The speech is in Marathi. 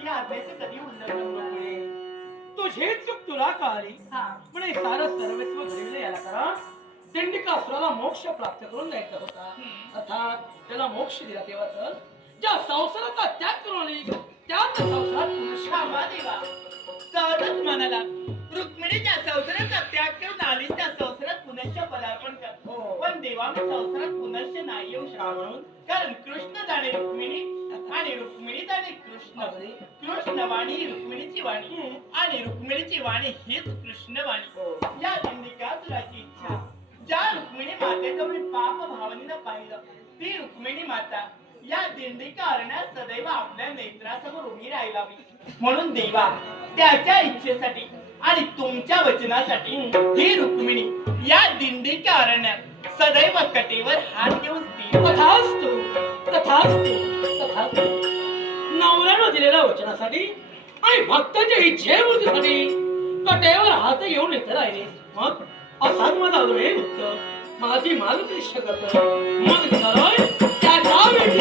पती आज्ञेचे कधी उल्लंघन नाही तुझी चूक तुला कळाली पण सारं सर्वस्व घडलं याला करा. दंडिकासुराला मोक्ष प्राप्त करून द्यायचा होता. अर्थात त्याला मोक्ष दिला तेव्हा तर ज्या संसाराचा त्याग करून आली त्याच संसारात पुन्हा क्षमा देवा. सहजच म्हणाला रुक्मिणीच्या संसाराचा त्याग करून आली त्या संसारात पुनश्च पदार्पण कर. हो. पण देवा संसारात पुनश्च नाही येऊ शकत. कारण कृष्ण जाणे रुक्मिणी आणि जाणे कृष्ण. कृष्ण वाणी रुक्मिणीची वाणी. आणि रुक्मिणीची वाणी हीच कृष्ण वाणी हो. या दिंडिकासुराची इच्छा ज्या रुक्मिणी मातेचं मी पाप भावनेनं पाहिलं ती रुक्मिणी माता या दिंडिका अरण्यात सदैव आपल्या नेत्रासमोर उभी राहिलावी म्हणून देवा त्याच्या इच्छेसाठी आणि तुमच्या वचनासाठी ही रुक्मिणी या दिंडिका अरण्यात सदैव कटेवर हात घेऊन. तथास्तु तथास्तु तथास्तु नवऱ्यानं दिलेल्या वचनासाठी आणि भक्ताच्या इच्छेपूर्तीसाठी कट्यावर हात येऊन येत राहिले. मग असाच माझा अजून हे भक्त. माझी मार्गदर्शन करत मग झालोय त्याच्या वेळी